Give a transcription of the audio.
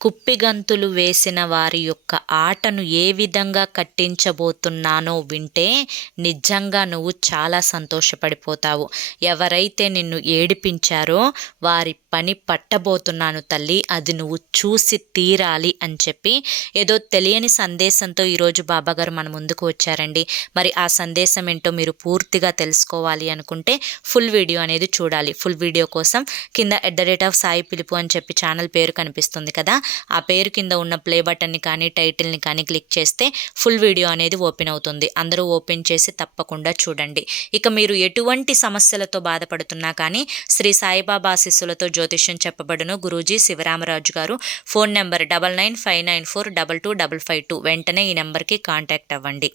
కుప్పిగంతులు వేసిన వారి యొక్క ఆటను ఏ విధంగా కట్టించబోతున్నానో వింటే నిజంగా నువ్వు చాలా సంతోషపడిపోతావు. ఎవరైతే నిన్ను ఏడిపించారో వారి పని పట్టబోతున్నాను తల్లి అది నువ్వు చూసి తీరాలి అని చెప్పి ఏదో తెలియని సందేశంతో ఈరోజు బాబాగారు మన ముందుకు వచ్చారండి. మరి ఆ సందేశం ఏంటో మీరు పూర్తిగా తెలుసుకోవాలి అనుకుంటే ఫుల్ వీడియో అనేది చూడాలి. ఫుల్ వీడియో కోసం కింద at the rate of Sai పిలుపు అని చెప్పి ఛానల్ పేరు కనిపిస్తుంది కదా ఆ పేరు కింద ఉన్న ప్లే బటన్ని కానీ టైటిల్ని కానీ క్లిక్ చేస్తే ఫుల్ వీడియో అనేది ఓపెన్ అవుతుంది. అందరూ ఓపెన్ చేసి తప్పకుండా చూడండి. ఇక మీరు ఎటువంటి సమస్యలతో బాధపడుతున్నా కానీ శ్రీ సాయిబాబా శిష్యులతో జ్యోతిష్యం చెప్పబడును గురూజీ శివరామరాజు గారు. Phone number double nine five nine four double two double five two. వెంటనే ఈ నెంబర్కి కాంటాక్ట్ అవ్వండి.